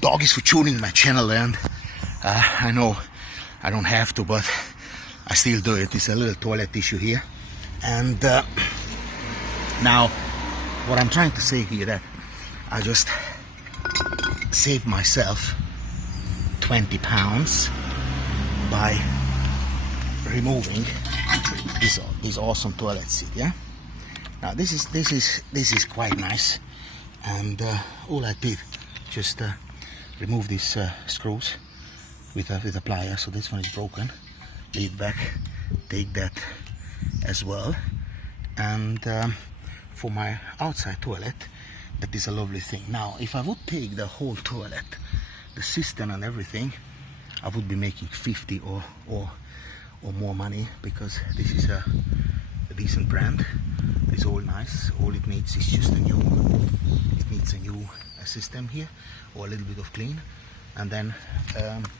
doggies for tuning my channel, and I know I don't have to, but I still do it. It's a little toilet tissue here, and now what I'm trying to say here, that I just saved myself 20 pounds by removing this awesome toilet seat. Yeah, now this is quite nice, and all I did just remove these screws with a plier. So this one is broken. Lay it back, take that as well, and for my outside toilet, that is a lovely thing. Now if I would take the whole toilet, the cistern and everything, I would be making 50 or more money, because this is a decent brand. It's all nice. All it needs is just a new system here, or a little bit of clean, and then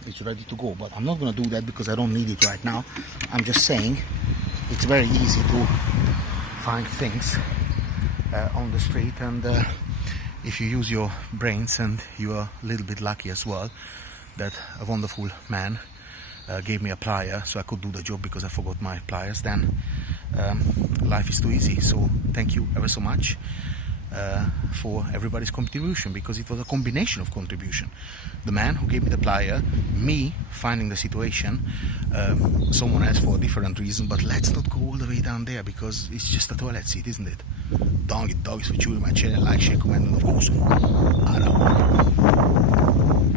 it's ready to go. But I'm not gonna do that because I don't need it right now. I'm just saying it's very easy to find things on the street, and if you use your brains, and you are a little bit lucky as well that a wonderful man gave me a plier so I could do the job, because I forgot my pliers, then life is too easy. So thank you ever so much for everybody's contribution, because it was a combination of contribution. The man who gave me the plier, me finding the situation, someone else for a different reason. But let's not go all the way down there, because it's just a toilet seat, isn't it? Doggies for tuning my channel, like, share, comment, and of course, I don't want